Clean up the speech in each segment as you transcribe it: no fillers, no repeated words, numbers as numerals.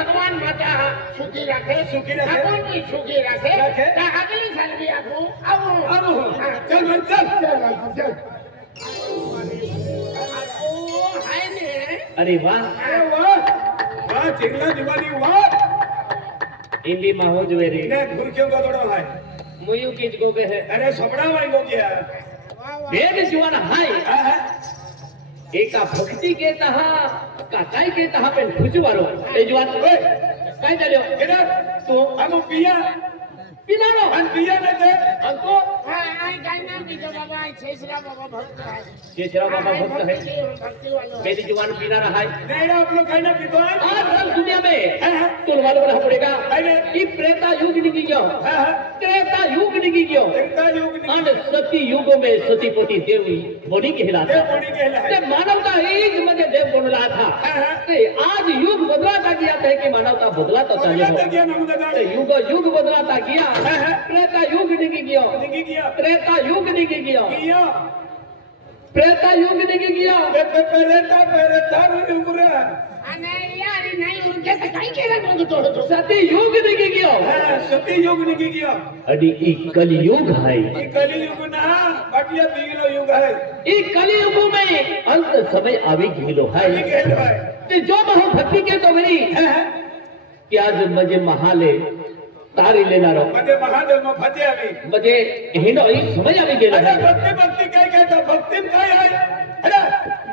भगवान माता सुखी रखे अपन भी सुखी रखे अगली साल भी आपको चल चल हाय ने अरे वाह वाह चिंगला दिवाली वाह इंडी माहो जुएरी ने घुरक्यों का थोड़ा है मुयू किच गोगे है अरे सबड़ा वाई गो गया वेद जुआन हाय एका भक्ति के तहा काकाई के तहा पे खुजवारो ए जुआन ओए काय चलियो इधर तू हम पिया पिनारो हम पिया ने दे हमको हां आई गाना भी तो बाबा छेसरा बाबा भक्त है शेषराव बाबा भक्त है भक्ति वालों मेरी जुआन पीना रहा है नहीं आप लोग कहना पीतो है आज कल दुनिया में तुम मालूम रहा पड़ेगा कि त्रेता युग निकल गया त्रेता युग निकल गया त्रेता युग और सती युगों में सतीपति देवी बनी कहलाता बनी कहलाता मानवता एक मजे देव बन रहा था आज युग बदलाता गया था कि मानवता बदलाता चाहिए युग युग बदलाता गया त्रेता युग निकल गया त्रेता युग निकल गया त्रेता युग निकल गया त्रेता युग रे नहीं यार नहीं उनके तो कहीं के लोग तो सती युग निकल गया सती युग निकल गया अड़ी ई कलयुग है ई कलयुग ना बटिया बिगलो युग है ई कलयुग में अंत समय आवे गिलो है ते जो बहु भक्ति के तो मेरी कि आज मजे महाले तारी लेना रो मजे महादेव में फते आवी मजे हिंडो ई समझ आवी गेलो है भक्ति भक्ति कह तो भक्ति में काय है अरे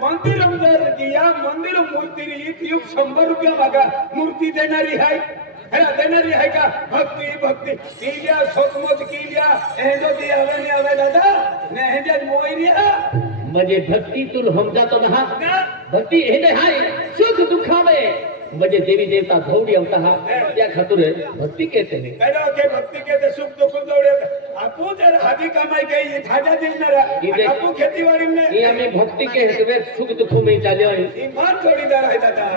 मंदिर अंदर किया मंदिर मूर्ति री युग 100 रुपया मागा मूर्ति देणारी है अरे देणारी है का भक्ति भक्ति किया सोचमोच किया एंदो दी आवे ने आवे दादा ने हेंदे मोइरिया मजे भक्ति तुल हम जा तो ना भक्ति हेंदे हाय सुख दुख में मजे देवी देवता दौड़ी आवता है क्या खातिर भक्ति कहते हैं कहलो के भक्ति कहते सुख दुख दौड़े आपू जर हादी कमाई के ये थाजा दिन न रहा आपू खेतीबाड़ी में ये हमें भक्ति के हेतु सुख दुख में चले ईमान जोड़ीदार है दादा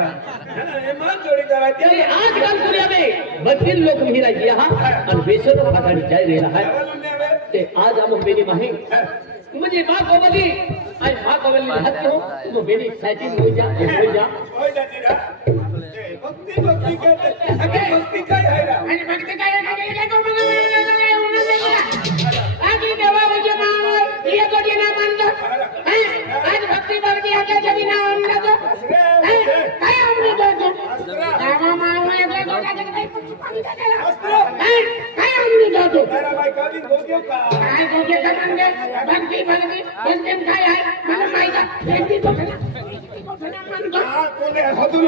ईमान जोड़ीदार है आजकल दुनिया में बच्चे लोग भी रह गया अन्वेषण आगाड़ी जाए रहा है ते आज हम मेरी माही मुझे मां गोवली आई मां गोवली हाथ हो तो मेरी साइटिंग हो जा तेरा भक्ति भक्ति कहते अगे भक्ति का है रा अरे भक्ति का है तो आगे देवा मुझे नाम ये तो देना बंद है आज भक्ति कर दिया क्या जब ना हमने तो है हमने तो रामा मामा ये तो है हमने तो मेरा भाई कभी गोगियो का आई गोगियो का मंगे भक्ति भक्ति भक्ति काय है मन माई का भक्ति तो हां कोने हदुर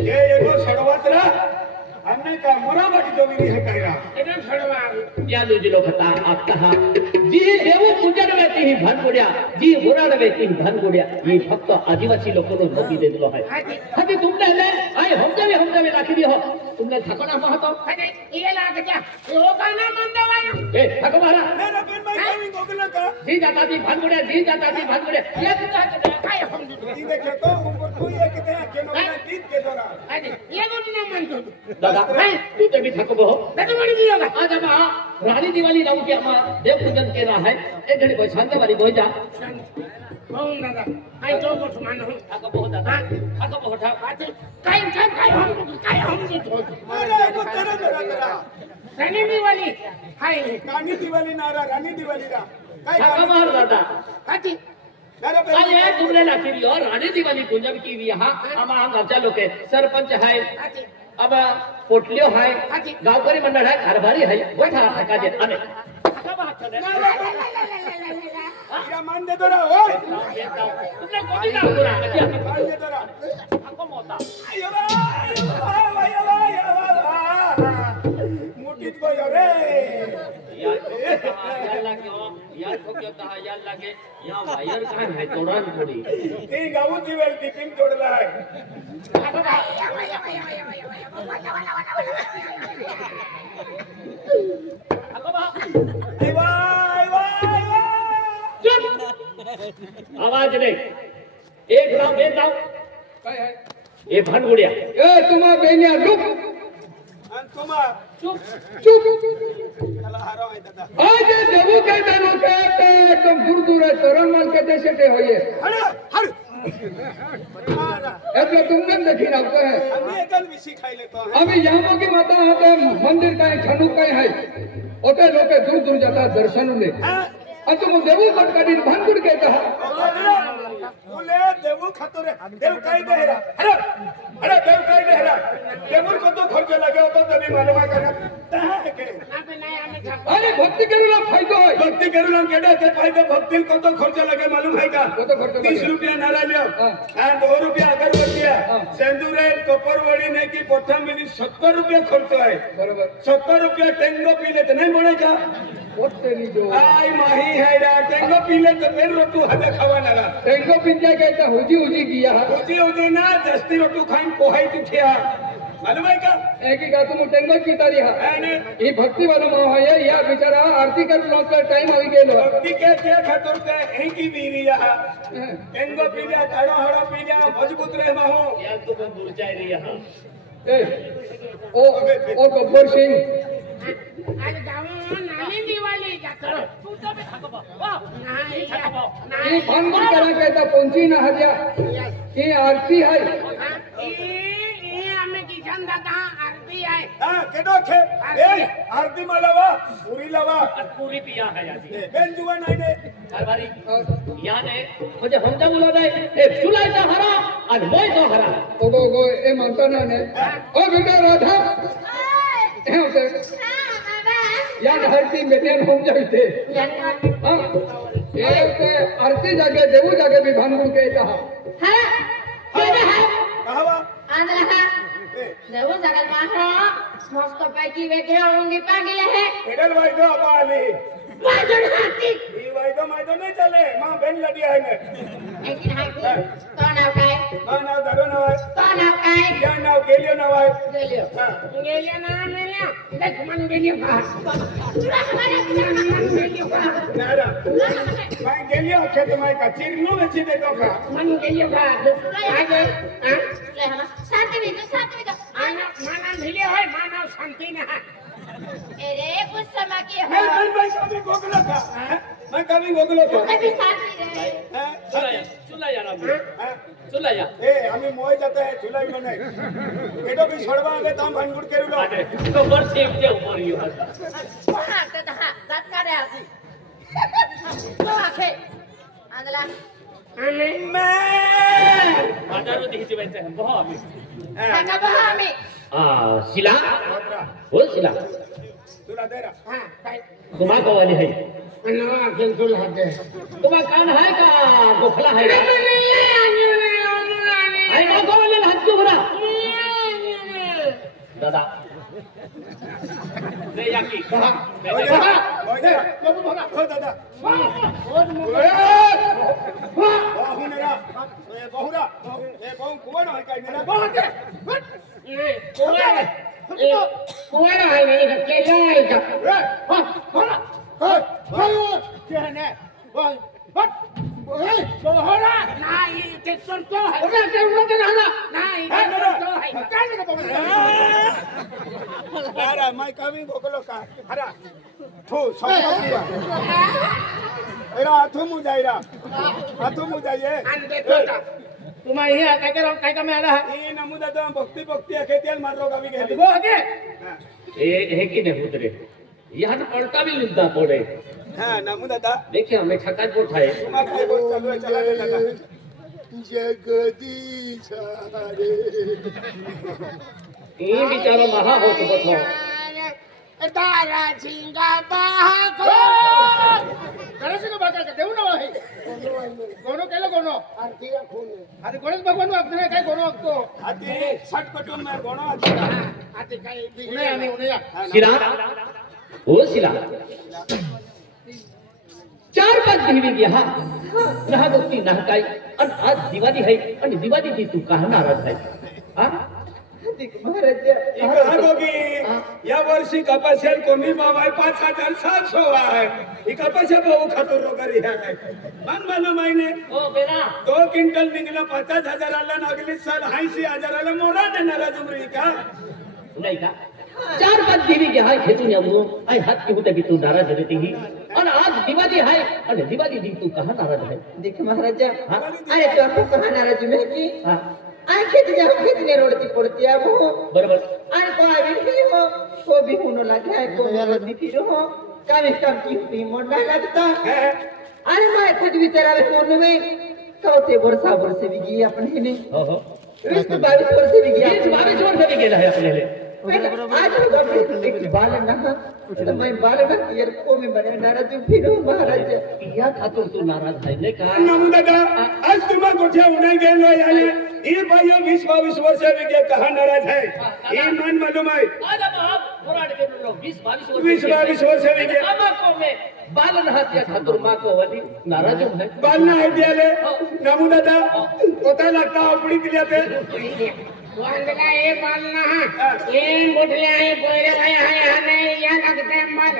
ये एगो सड़वातरा हमने का मुराबाटी जमीनी है कहिरा एकदम सड़वा या लुजलो खता आप कहा जी देवो पूजन वेती ही धन गुड़िया जी होराड़ वेती ही धन गुड़िया ये भक्त आदिवासी लोगों ने धोखी दे दिलो है हती तुमने ले आए हम जब राखी दी हो तुमने थकना महतो ये ला के क्या वो गाना मन दवाया ए थको मारा मेरा बिन भाई कभी गोगला का जी जाता थी धन गुड़िया जी जाता थी धन गुड़िया ये तो काय हम जी देखे तो ऊपर कोई एक थे के नो गीत के दौरा अरे ये गोनी ना मन तो दादा तू तो भी थको हो दादा बड़ी दियो का आज हम रानी दिवाली नाम के हम देव पूजन के रहा है एक घड़ी कोई शांत वाली कोई जा कौन दादा आई तो को मान हो थको बहुत दादा थको बहुत काय हम तो अरे को तेरा तेरा रानी दिवाली हाय रानी दिवाली नारा रानी दिवाली रा थको मार दादा काटी मेरा पे अरे तुमने लाठी दी और रानी दिवाली पूजन की भी यहाँ हम गाँव लोग के सरपंच है अब पोटलियो है गांवकरी मंडल है कारभारी है बैठा थका दे अने या मान दे दरा ओ तुमने कोई ना पूरा क्या मान दे दरा हमको मोता आयो भाई मोटी को रे यार लगे यहाँ वायर कहाँ है तोड़ान पड़ी ये गाँव दिवाली टिपिंग तोड़ला है आवाज नहीं एक राव बेन राव ये भन गुड़िया ए तुम्हारा बेनिया रुक तुमा चुप चुप हारो है दादा आज देवू कहते नो कहते एकदम दूर दूर है तरण मान के देशे ते होइए अरे हर એટલે तुमने देखी ना तो है हम एकल विषय खाई लेतो है अभी यहाँ की माता होते मंदिर का खनु कहीं है ओते लोग दूर दूर जाता दर्शन ने और तुम देवू कटकड़ी भानगुड़ कहता है बोले देवू खतरे देव काई देहरा अरे अरे देव काई देहरा देवूर को तो खर्च लगे तो तभी मालूम करा तहा है के अरे भक्ति करूला फायदा है भक्ति करूला केडा के फायदा भक्ति को तो खर्च लगे मालूम है का वो तो खर्च 30 रुपया नारा लियो हां 2 रुपया अगरबत्तिया सिंदूर है कपर वड़ी ने की प्रथम मिली 70 रुपया खर्च है बराबर 70 रुपया टेंगो पी ले तो नहीं बनेगा ओतेरी जो आई माही है रा टेंगो पी ले तो फिर रोटू हदे खावा लगा टेंको पिंजा कहता हुजी हुजी किया होती ना जस्ती रोटू खाइन कोहाई तुठिया मालूम है का एक ही का तुम टेंको पीता रहा है ने ये भक्ति वाला माँ है या बेचारा आरती कर लो का टाइम आ गेलो भक्ति के खातिर के एक ही बीरिया टेंगो पी लिया ताड़ो हड़ो पी लिया मजबूत रहे माहो यार तो बुरजाई रही है ओ गब्बर सिंह आज गाँव नाली दिवाली जातो तू तो भी थकबो नहीं ये भानगुड़ करा कहता पहुंची ना हजा ये आरती है ये हमें किशन दादा आरती है हां केडो छे ए आरती में लवा पूरी पिया है यादी बेन जुवा नहीं ने हर बारी यहाँ ने मुझे हमजा बुला दे ए चुलाई तो हरा और मोय तो हरा ओगो ए मानता ना ने ओ बेटा राधा ए उसे याद हरती बेटे हम जाते हां ये तो आरती जगह देवू जगह भी भानगुड़ कहता है हां केदा है कहवा आंध्र है देवू जगत मानो मस्त पैकी वेके होंगे पागिले है एडल वाइदो अपाली वाजन हाथी ई वाइदो माइदो नहीं चले मां बेन लड़ी है ने लेकिन हाथी तो नाव काय मां नाव धरो नाव है तो नाव काय या नाव गेलियो नाव है गेलियो हां गेलियो ना मेलियो देख मन गेलियो बाहर पूरा हमारे मन गेलियो बाहर नारा मैं गेलियो खेत में का चिरनो में छिदे तो का मन गेलियो बाहर आगे हां ले हम शांति में आना माना मिले है मानव शांति ना अरे कुछ समय के हो मैं कभी गोगलो था मैं कभी गोगलो था कभी शांति रहे चुलाया ना चुलाया ए हमें मोय जाता है चुलाई में नहीं एडो भी छोड़वा आगे तो हम भानगुड़ केरुलो तो बर सेम के ऊपर ही है हां तो दांत काटे आसी तो आखे आंदला मैं हजारों दिखते वैसे हम बहुत काका बहामी शिला हो शिला तुला दे रहा हां काय तुम्हारा को वाली है ना किंतुल हदे तुम्हारा कान है का गोखला है आई ना को वाले हाथ क्यों भरा दादा ले जाकी हो दादा बहु नेरा ए बहुरा ए बहु कुवानो है काई नेरा बहुत कुआरा है नहीं का केला है का क्या है ने बोहरा नहीं ते सुन तो है ओरा के उनको रहना नहीं तो है क्या नहीं बोल यार मैं कभी गोगलो का हरा थू सब दिया एरा हाथों मुजाइरा हाथों मुजाइए अंदे तोता तुम्हारे ही काय का में आला है ये नमुदा तो भक्ति खेतियाल मारो कभी गेली वो हगे है कि नहीं उतरे यहाँ तो पलटा भी लुद्दा पड़े हां नमुदा दा देखिए हमें ठका को उठाए तुम्हारे को चलो चला दे लगा जगदीश रे ये बेचारा महा हो तो बताओ तारा झिंगा बाहा को गणेश को बात करते देऊ ना है कोनो केलो कोनो आरती का खून अरे गणेश भगवान अपने काय कोनो अक्तो आती छट कटून में गोणो आते काय उन्हें आने उन्हें शिला ओ शिला 4-5 दिन में गया नहा दोस्ती नहकाई और आज दिवाली है और दिवाली की तू कहा नाराज है हाँ होगी या वर्षी कपासेल कमी बाबाई 5700 है ये कपासे बहु खतुर करी है मन मानो मायने ओ बेरा 2 क्विंटल निकला 50,000 आला अगली साल 80,000 आला मोरा देणार तुमरी का नहीं का चार पाच देवी घ्या खेचून यावं आणि हात की होते की तू नाराज रहती ही आणि आज दिवाळी आहे आणि दिवाळी दिन तू कहा नाराज है देख महाराजा हाँ? अरे तो आपको कहा नाराज मैं की हाँ आई खेत जाओ खेत ने रोडती पड़ती है वो बरोबर अरे तो आई भी हो को भी होनो लगा है को भी फिर हो काम की हुई मोड़ नहीं लगता अरे मैं खुद विचारा रे कोन में कौते वर्षा वर्ष भी गई अपने ने हो हो 20 22 वर्ष भी गया 22 वर्ष भी गेला है आपले आज तो बाल ना तो मैं बाल ना यार को में बने नाराज फिर महाराज या खातूर तू नाराज है ने का नामू दादा आज तुम्हा गोठ्या उन्हाय गेलो याले ये भाई 20-22 वर्ष भी के कहा नाराज है ये मन मालूम है आज अब आप पुराण के लोग 20-22 वर्ष भी के अब को में बालन हात्या खातूर मां को वाली नाराज है बालना है दियाले नामू दादा पता लगता अपनी दिल्याते वांदला ए बालना ए मोठले आहे पोरे भाई आहे हने या लगते मन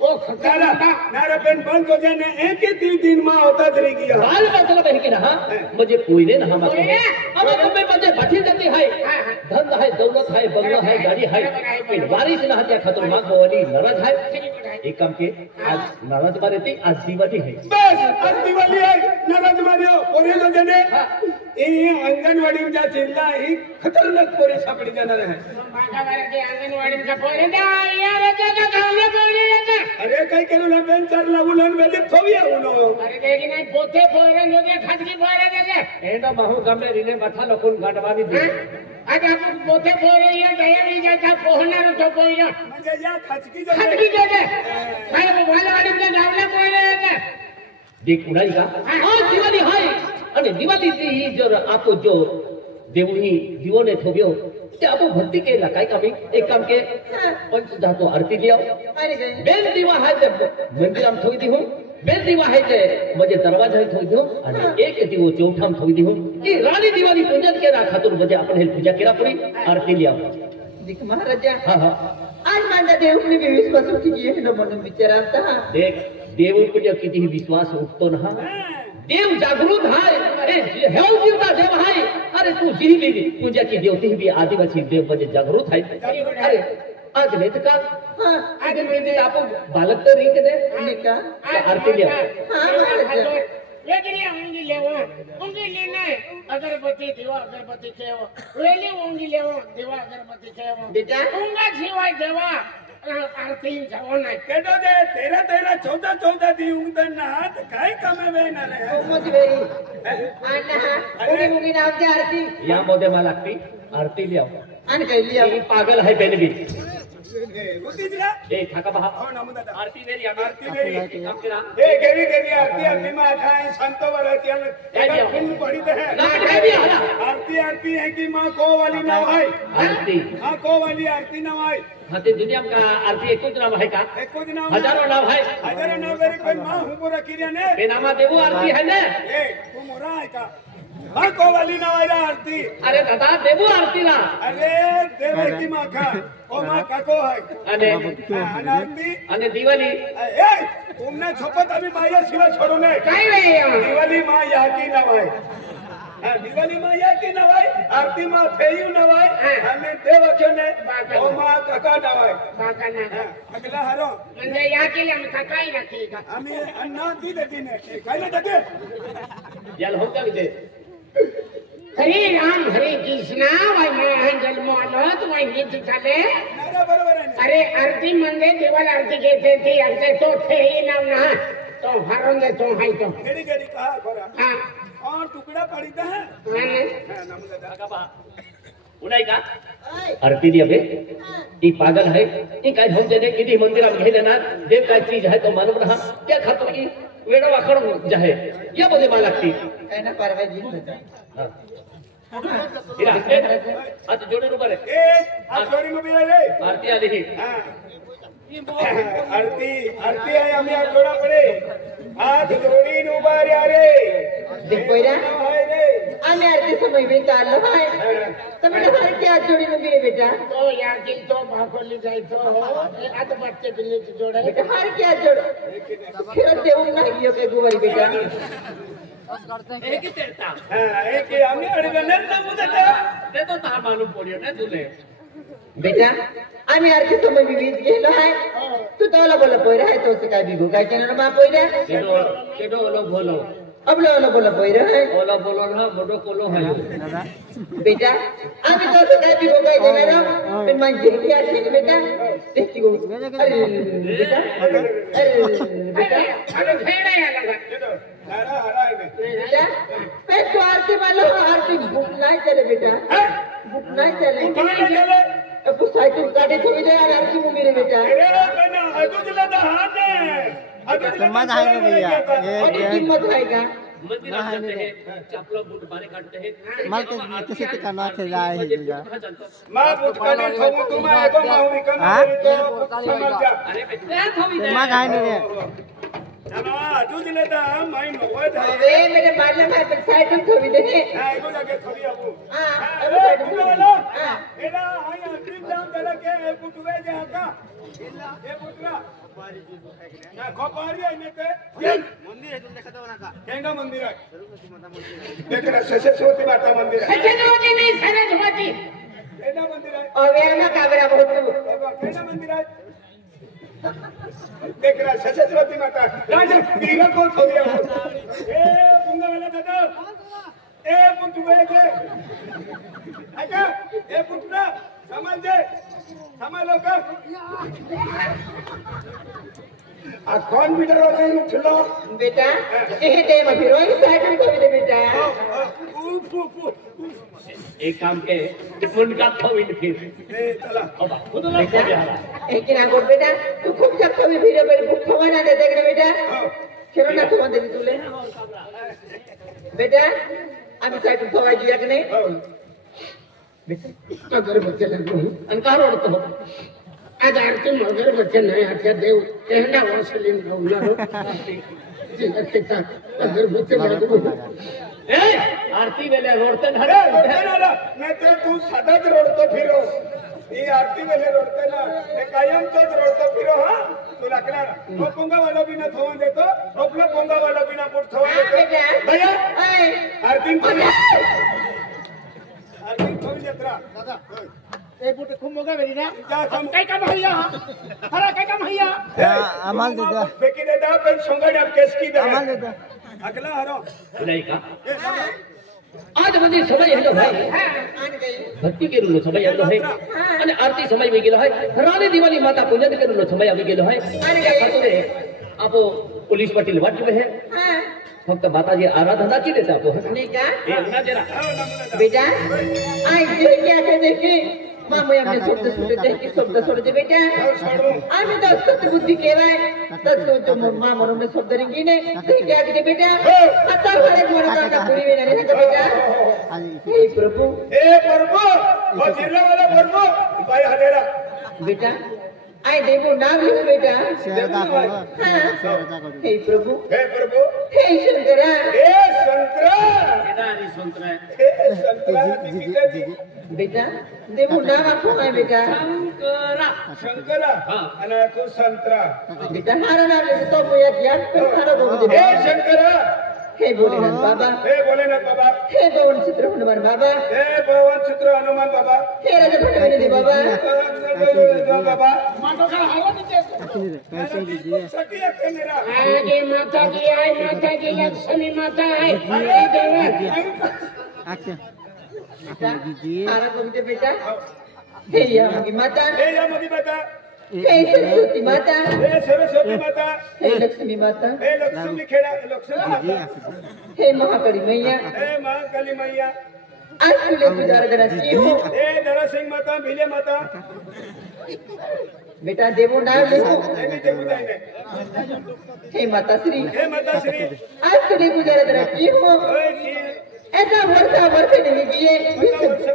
ओ खतरा नारा पेन बंद हो जाने एक ही दिन मां होता दरी गया बाल मतलब है कि ना मुझे कोई ना हम अब तुम्हें मुझे बैठी जाती है धन है दौलत है बंगला है गाड़ी है फिर बारिश ना हत्या खातूर मां को वाली नाराज है एक काम के आज नाराज मारे थी आज दिवाली है बस आज दिवाली है नाराज मारियो पोरे लो जने ये अंगनवाड़ी में जा चिल्ला ही खतरनाक पोरे सापड़ी जाना रहे मागा वाले के अंगनवाड़ी का पोरे दा यार जगह गावले पोरे रहता अरे कई केलो ना बेन चार लागुलन बेले थोविया उनो अरे देखी नाही पोते पोरे नो दे खटकी पोरे दे एंडा महू गमे रिने माथा लोकून गाडवानी दे आज आपण पोते पोरे या दया नाही जाता पोहणार तो पोइला म्हणजे या खचकी खटकी दे काय वालवाडी के गावले पोरे रहता देख उडाई का आज दिवाळी आहे आणि दिवाळीची ही जर आपो जो देवणी दिवोने थोबियो ते आपो भक्ति के लकाई कामी एक काम के पंच धातु आरती लिया अरे गए बेल दिवा है ते मंदिर हम थोई दी हूं बेल दिवा है ते मुझे दरवाजा है थोई दो आणि एक दिवो चौठाम थोई दी हूं की रानी दिवाली पूजन के रा खातिर मुझे अपने पूजा केरा पड़ी आरती लिया देख महाराजा हां हां आज मानता देव में भी विश्वास उठी गई है ना मन विचार आता देख देव पूजा किती विश्वास उठतो ना देव जागृत है अरे हेव जीवता देव है अरे तू जी पूजा की देवती भी आदिवासी देव बजे जागृत है अरे आज नहीं तो का हां आज में दे आप बालक तो रिंग दे निका आरती लिया हां महाराजा लेकिन उंगी लेवो उंगी लेने अगरबत्ती दिवा अगरबत्ती खेवो वेली उंगी लेवो दिवा अगरबत्ती खेवो बेटा उंगा जीवाय देवा आरती जावो नाही केडो दे 13-14 दी उंगदन हाथ काय कमे वेना रे मुझे भाई आना उंगी नाम से आरती या मोदे मा लागती आरती लिया आन कह लिया ये पागल है बेनबी उती दिला ए ठाका बहा हो नामू दादा आरती मेरी आरती मेरी काम करा ए गेली आरती में खाए संतो वरती हम फिल्म पढ़ी है ना काय भी आला आरती है कि मां को वाली नाव है आरती हां को वाली आरती नाव है हाते दुनिया में का आरती एक नाम है का एको दिन नाव हजारों नाम है हजारों नाव रे कोई मां हूं पूरा किरिया ने बेनामा देवो आरती है ना ए तू मोरा है का मां को वाली नाव है आरती अरे दादा देवो आरती ना अरे देवे की मां का ओ मां का को है अने आरती अने दिवाली ए तुमने छपत अभी माया सिवा छोड़ो ने काय रे दिवाली मां या की नाव है दिवाली मां या की नाव है आरती मां फेयू नाव है हमें देवके ने ओ मां काका नाव है बाका ना अगला हरो म्हणजे या केले आम्ही थकाई राखी का आम्ही अन्ना दी देती ने काय देते याल हो का विदे हरे राम हरे कृष्णा वाय महान जन्मालत वाय नीति चाले नारा बरोबर आहे अरे आरती म्हणजे देवाला आरती घेते ती आरती तो थे ही नाव ना तो हरून दे तो हाय तो गेडी कहा खरा हां और टुकड़ा पड़ी था नाम दादा का बहा उनाई का आरती दिया बे ई पागल है ई काय हम जने किती मंदिरात गेले ना देव काय चीज है तो मालूम रहा क्या खातो की वेडा वाखड जाहे या बोले मला लागती काय ना परवा जी होता इरा हाथ जोड़े ऊपर है ए आ छोरी में भी रे आरती आली ही हां आरती आरती आहे आम्ही जोडा पडे हाथ जोडी उभा रे देख पोयरा हाय रे आम्ही आरती समय बेटा आलो हाय तुम्ही हर क्या जोडी नु गिरे बेटा तो या की तो भाकोली जायचो हो आता बच्चे बिल्ली जोडे बेटा हर क्या जोड फिर देऊन नाही गियो के गुवारी बेटा एक ही तेरता हां एक आम्ही अडगन ना मुदत ते तो ता मालूम पडियो ना तुले बेटा आम्ही आरती समय विविध गेलो आहे तू तवला बोला पहिरा आहे तो काय बिगो काय केलं मा पहिरा केडो ओलो बोलो अबला ओला बोला पहिरा आहे ओला बोलो ना मोडो कोलो है बेटा आम्ही तो काय बिगो काय देणार आहोत पण माझी जेकी आहे बेटा देखी गो अरे बेटा अरे बेटा अरे फेडा या लगा हरा हरा है बेटा मैं तो आरती वाला आरती बुक नहीं चले बेटा बुक नहीं चले कहां चले अब साइकिल गाड़ी थोड़ी दे यार आरती में मेरे बेटा अरे बना अजू दिला दा हाथ है अजू कीमत आहे ना भैया और कीमत है का मंदिर में जाते हैं चपला बूट बारे काटते हैं माल के किसी के करना से जाए है भैया मां पुटकाने थो तुम एगो माहुरी कम तो समझ जा अरे बेटा थोड़ी दे कीमत आहे ना रे ना अजू दिला दा माई नोवे था अबे मेरे मालूम है पर साइकिल थोड़ी दे एगो जाके थोड़ी आबू हां अरे बुला वाला एरा आया ट्रिप डाउन करे के पुटवे जा का ए पुटरा ना खोपारी है ने ते मंदिर है तुम देखा तो ना का केंगा मंदिर है देख रहा सरस्वती माता मंदिर है सचेतवती नहीं सरस्वती केंगा मंदिर है और वेर में काबरा बहुत केंगा मंदिर है देख रहा सरस्वती माता राजा वीरा को थोड़ी ए पुंगा वाला दादा ए पुटवे के अच्छा ए पुटरा समझ दे समझ लो का आ कौन मीटर हो गई उठलो बेटा यही दे मैं फिर वही साइकिल को भी दे बेटा एक काम के मुंड का थोड़ी फिर ए चला अब खुद ना बेटा खोले हला एक ना गोड़ बेटा तू खूब जब कभी फिर मेरे बुक खवाना दे देख रे बेटा चलो ना खवा दे तुले बेटा आम्ही साइकिल खवाई दिया कि नहीं बेटा अगर बच्चे लगो अनकार ओडतो आज आरती मगर बच्चे नहीं आते देव कहना वासलीन गौला हो जी लगता अगर बच्चे लगो ए आरती वेले रोडते अरे ना मैं तो तू सदाच रोडतो फिरो ये आरती वेले रोडते ना मैं कायम तो रोडतो फिरो हां तू लागला वो पोंगा वाला भी ना थोवा देतो आपला पोंगा वाला भी ना पुट थोवा देतो भैया आरती थोड़ी यात्रा दादा एक बुट खूब मोगा मेरी ना जा हम काय काम हैया हरा काय काम हैया अमाल दे दे बेकी दे दा पे संगड आप केस की दे अमाल दे दे अगला हरो नहीं का आज मंदिर समय हेलो भाई भक्ति के रूलो समय हेलो है અને આરતી સમય વી ગયેલો है રાણી દિવાળી માતા પૂજન के रूलो समय આવી ગયેલો है ખાતરે આપો પોલીસ પાટીલ વાટ में है फक्त माताजी आराधना की देता आपको नहीं का ए ना जरा बेटा आई जे क्या के देखे मामू हमने शब्द सुनते देख के शब्द छोड़ दे बेटा आम्ही तो सत्य बुद्धी केवाय तर तो मामा म्हणून शब्द रिंगी ने क्या के बेटा आता वाले मोर का पूरी वे नहीं का बेटा हे प्रभु ए प्रभु वो जिला वाला प्रभु भाई हडेरा बेटा आई देवो नाम लिखो बेटा शेरदा करो हे प्रभु हे प्रभु हे शंकरा ए शंकरा केदारी संतरा ए शंकरा दिखते बेटा देवो नाम आपको है बेटा शंकरा शंकरा हां आणि तू संतरा बेटा हमारा नाम ले तो मोया ज्ञान पर खाना बोल दे ए शंकरा हे भोलेनाथ बाबा हे भोलेनाथ बाबा हे पवन चित्र हनुमान बाबा हे भगवान चित्र हनुमान बाबा हे राजा भटवली बाबा बाबा मातो का हवा नीचे पैसे दीजिए सटिया के मेरा आगे माता की आए माता की लक्ष्मी माता है अच्छा दीजिए आरा तुमके बेटा हे यहाँ की माता हे या मोदी माता हे सरस्वती माता हे सरस्वती माता हे लक्ष्मी माता हे लक्ष्मी खेड़ा लक्ष्मी माता हे महाकाली मैया हे महाकाली मैया आज तुले गुजार कराची हो हे दरा सिंह माता भीले माता बेटा देवो नाम लिखो हे देवताई ने हे माता श्री हे माता श्री आज तुले गुजार कराची हो ओए की ऐसा वर्ष नहीं किए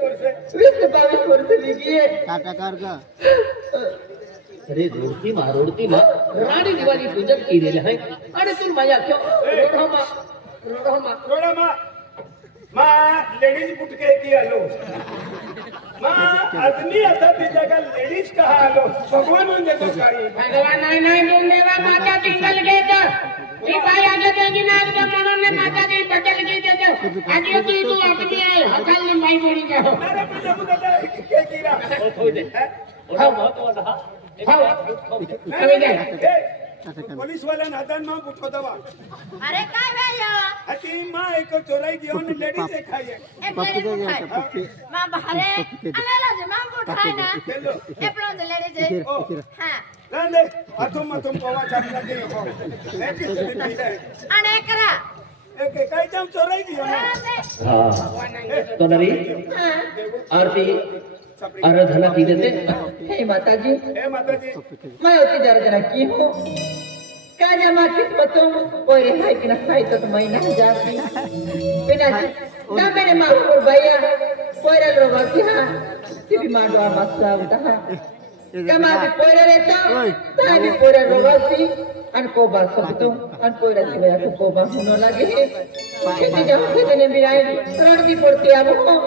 वर्ष 22 वर्ष नहीं किए टाटा कर का अरे रोडती मा राणी दिवाळी पूजन केलेले आहे आणि तू माया क्यों रोडमा थोड़ा माँ लेडीज पुट के की आलो माँ आदमी आता तिथे का लेडीज कहा आलो भगवान म्हणजे तो काही भगवान नाही बोललेवा माता टिंगल घेतो ती बाई आगे देगी ना आगे म्हणून माता ती बदल घेते आगे तू आदमी आहे हकालनी माई बोली जाओ अरे मुझे मुझे के कीरा ओ थोई दे ओढा महत्वाचा हा कमी दे पोलीस वाला नादान मां उठो दवा अरे काय भैया अति मां एक चोराई दियो ने लेडीज खाई है पप्पी दे दे पप्पी मां बाहरे अलाला जे मां उठाय ना चलो ए प्लान दे लेडीज हां ले तुम पवा चाप लगे हो एक अने करा एक काय जाम चोराई दियो ना हां तो नरी आरती आराधना की देते हे माताजी ए माताजी मैं होती जरा की हूँ क्या जमा किस्मतों कोई रिहाई की ना खाई तो मैं नहीं जाती बिना ना मैंने माँ को भैया कोई रल रोगा की हाँ सिर्फ माँ डोआ मस्ता उठा कमा भी कोई रहता ताकि कोई रल रोगा की अनको बात सकतों अनको रची भैया को कोबा होने लगे हैं खेती जब खेती ने भी आई रणदी पड़ती अब हो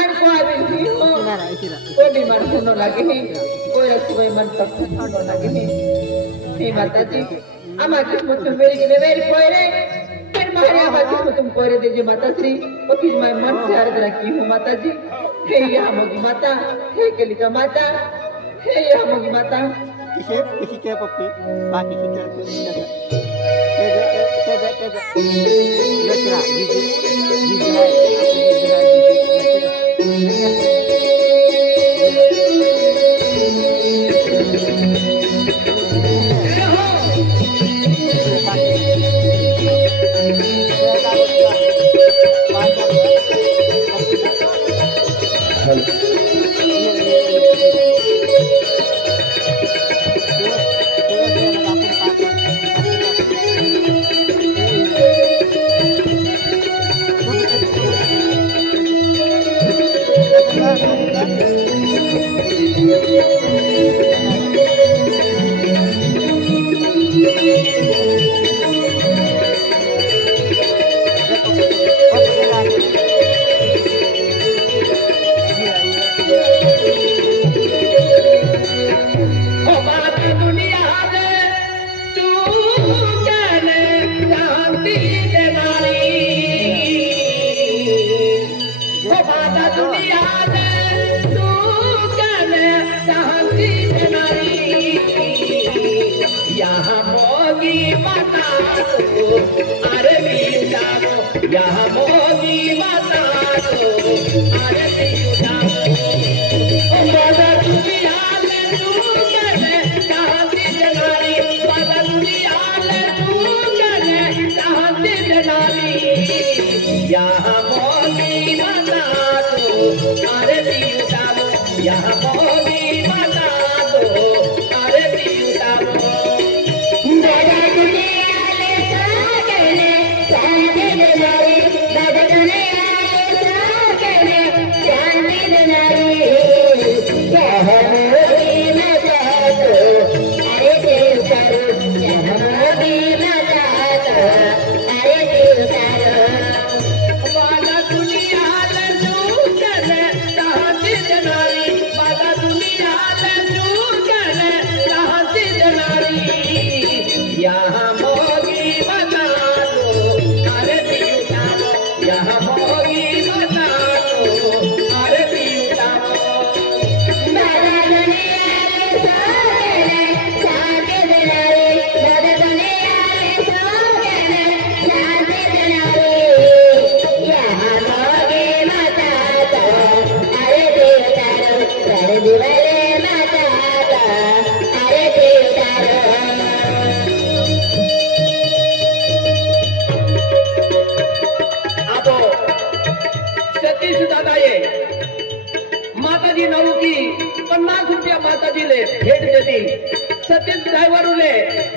अनको अभी भी हो कोई बीमार होने लगे हैं कोई रची भैया मन तक होने लगे हैं हे माताजी अमा किस्मत तुम मेरी कोई रे फिर मारे अमा किस्मत तुम कोई रे दीजिए माता श्री और फिर मैं मन से अर्ज रखी हूँ माताजी हे यहाँ मोगी माता हे कलिका माता हे यहाँ मोगी माता किसी के पप्पी बाकी किसी के लचरा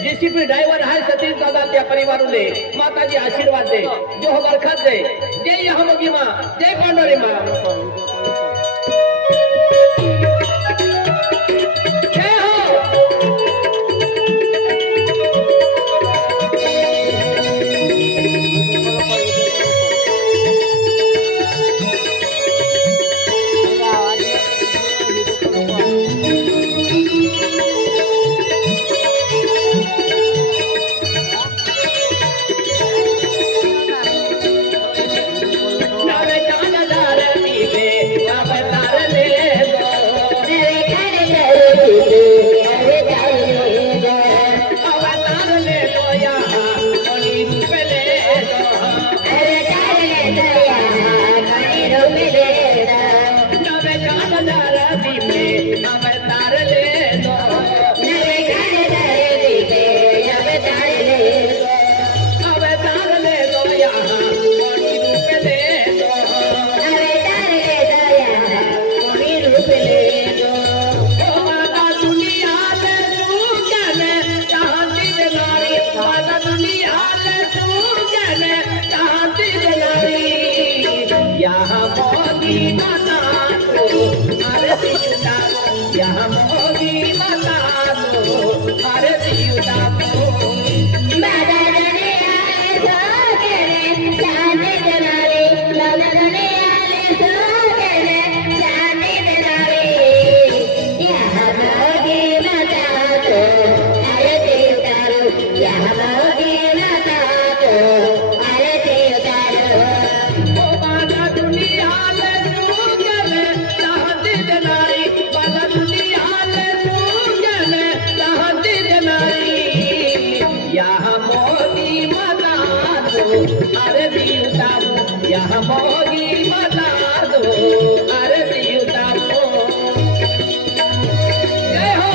जेसीपी ड्राइवर है सतीश दादा के परिवार ले माताजी आशीर्वाद दे जो बरकत दे जय यहाँ मोगी माँ जय पांडोरी माँ जय हो नारे काना दारे मोगी माता तो अरे देवदारो ओ बाजा दुनिया ले सुगले चाहती नारी बाजा दुनिया ले सुगले चाहती नारी यहाँ मोगी माता दो अरे देवदारो यहाँ मोगी माता दो अरे देवदारो जय हो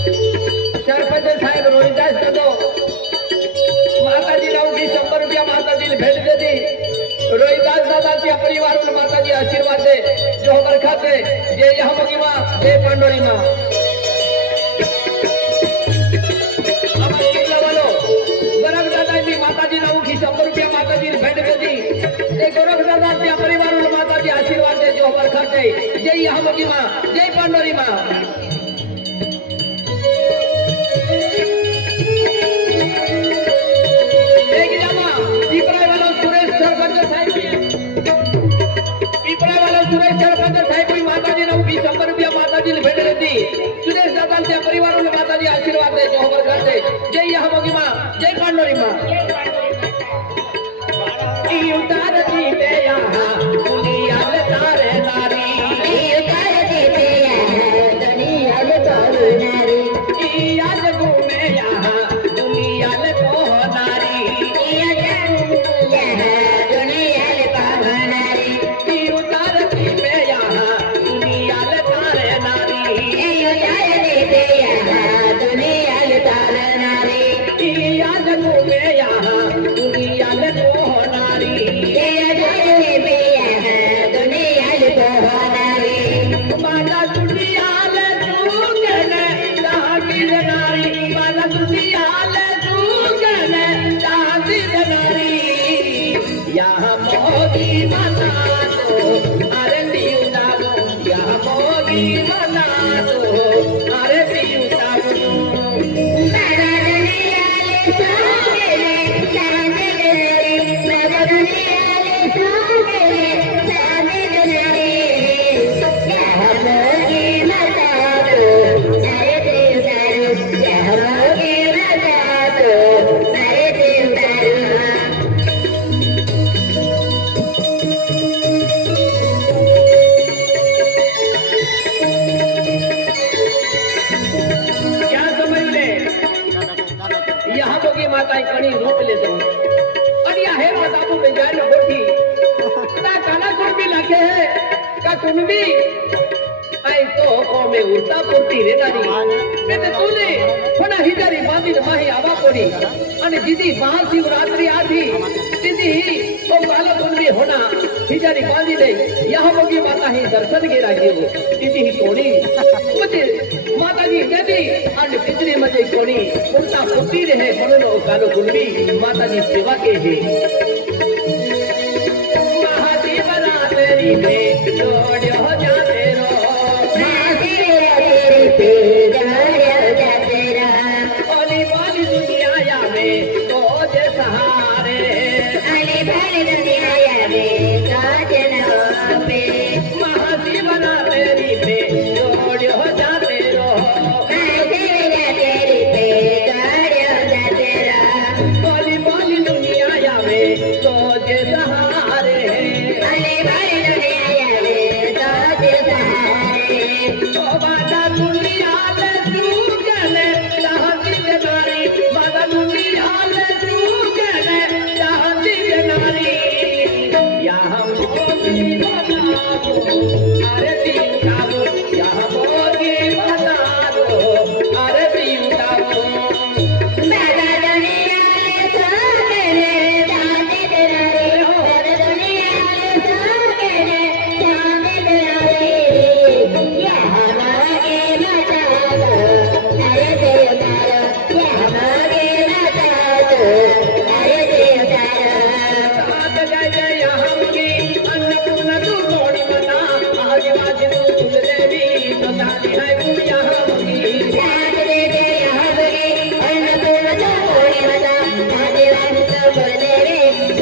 सरपंच साहेब रोहिदास करतो माताजी रावची 100 रुपया माताजी भेट देती रोहिदास दादाच्या परिवाराला माताजी आशीर्वाद दे जो बरखाते जे यहाँ मोगी माँ जे पांडोरी माँ गोरख दादाजी माताजी रावची 100 रुपया माताजी भेट देती ते गोरख दादाच्या परिवाराला माताजी आशीर्वाद दे जो बरखाते जे यहाँ मोगी माँ जे पांडोरी माँ माताजी नवकी 100 रुपया माताजी भेट देती सुरेश दादांच्या परिवाराला माताजी आशीर्वाद दे जो करते जय यहाँ मोगी माँ जय पांडोरी माँ उतारती पे यहाँ दुनिया ले तारे नारी उतारती पे यहाँ दुनिया ले तारे नारी आज घूमे यहाँ दुनिया ले को नारी दुनिया ले पावा नारी उतारती पे यहाँ दुनिया ले तारे नारी उतारती पे यहाँ दुनिया ले तारे नारी आज घूमे यहाँ दुनिया ले को नारी उतारती पे यहाँ दुनिया ले पावा नारी माता दुनिया ले सुगले चाहती नारी माता दुनिया ले सुगले चाहती नारी यहाँ मोगी माता तो अरे देवदारो यहाँ मोगी माता तो अरे देवदारो माता दुनिया ले सुगले चाहती नारी माता दुनिया ले सुगले चाहती नारी यहाँ मोगी माता तो अरे देवदारो यहाँ मोगी माता तो अरे देवदारो क्या समझ ले यहाँ मोगी माता कणी रूप ले दो और यह है माता को बेजान होती ता काला कुर्बी लगे है का कुंबी आई तो को में उल्टा पोती रे नारी मैंने तूने कोना हिजारी बांधी माही आवा कोडी અને જીદી મહાશિવરાત્રી આથી દીદી તો કાલો કુંબી હોના हिजारी बांधी दे यहाँ मोगी माता ही दर्शन के राजी हो दीदी ही कोणी मुझे माता जी देदी आणि पितरी मजे कोणी उल्टा पोती रहे म्हणून कालो कुंबी माता जी सेवा के है महाशिवरात्रि में जोड़ो जाते रो महाशिवरात्रि पे जोड़ो जाते रो ओली वाली दुनिया में तो जे सहारे अली भली दुनिया में तो जना पे महाशिवरात्रि में जोड़ो जाते रो महाशिवरात्रि पे जोड़ो जाते रो ओली वाली दुनिया में तो जे सहारे अली भली दुनिया में तो जे सहारे ओ बाटा दुनिया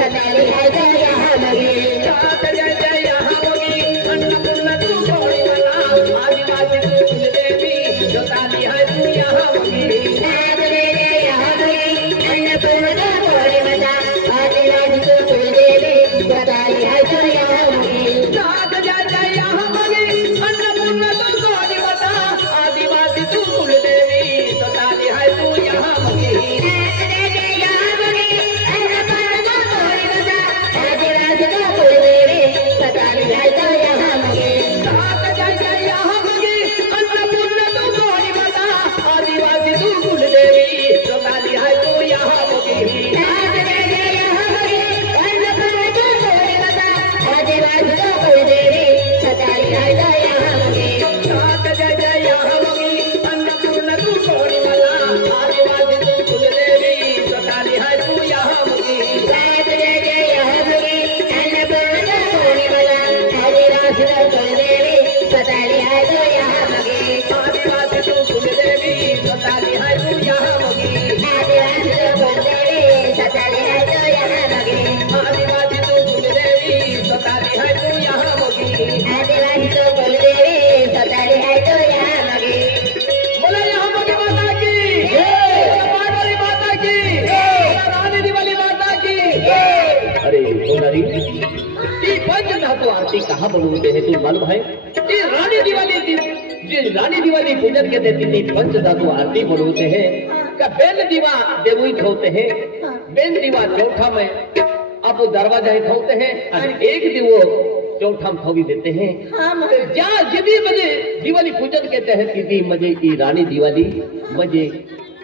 सताली है तो यहाँ मगे साथ जय जय यहाँ मगी अन्नपूर्णा तू कोड़ी बता आदिवासी तू कुलदेवी सताली है तू यहाँ मगी साथ जय जय यहाँ मगे अन्नपूर्णा कोड़ी बता आदिवासी तू कुलदेवी सताली है तो यहाँ मगे साथ जय जय यहाँ मगी अन्नपूर्णा तू कोड़ी बता आदिवासी तू कुलदेवी सताली है तू यहाँ मगी कहाँ बोलते हैं तू मालूम है ये रानी दिवाली पूजन के दिन पंच धातु आरती बोलते हैं का बेल दीवा देवुई खोते हैं बेल दीवा चौथा में अब दरवाजा ही खोते हैं और एक दिवो चौथा में खोगी देते हैं जहाँ जिदी मजे दिवाली पूजन के तहत दीदी मजे की रानी दिवाली मजे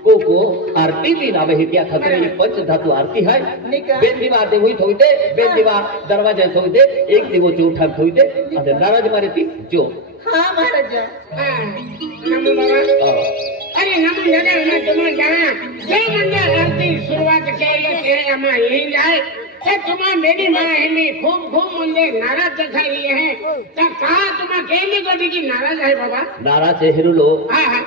को आरती भी नावे है क्या खतरे पंच धातु आरती है बेल दीवा दे वही थोई दे बेल दीवा दरवाजा थोई दे एक दिवो चौथा थोई दे अरे नाराज मारे थी जो हाँ महाराजा नमो बाबा अरे नमो दादा ना तुम जहाँ जय मंदिर आरती शुरुआत के लिए हमारे यही जाए तुम्हारा मेरी माँ हमें खूब खूब मंदिर नाराज दिखाई लिए हैं तो कहा तुम्हारा केली गोदी की नाराज है बाबा नाराज है हिरू लो हाँ हाँ